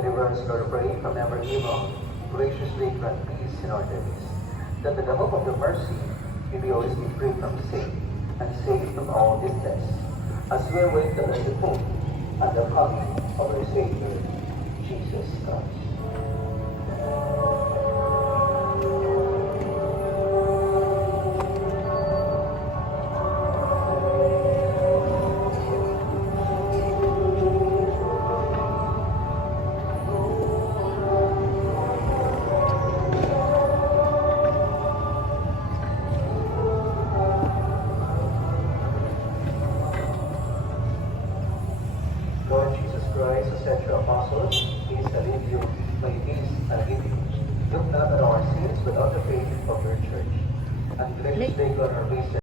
Deliver us, Lord, pray, from every evil. Graciously grant peace in our days, that with the hope of your mercy we may always be free from sin and safe from all distress, as we await the blessed hope and the coming of our Savior, Jesus Christ. Lord Jesus Christ, who said to your apostles, peace I leave you, my peace I give you. Look not at our sins, but on the faith of your church. And graciously grant our peace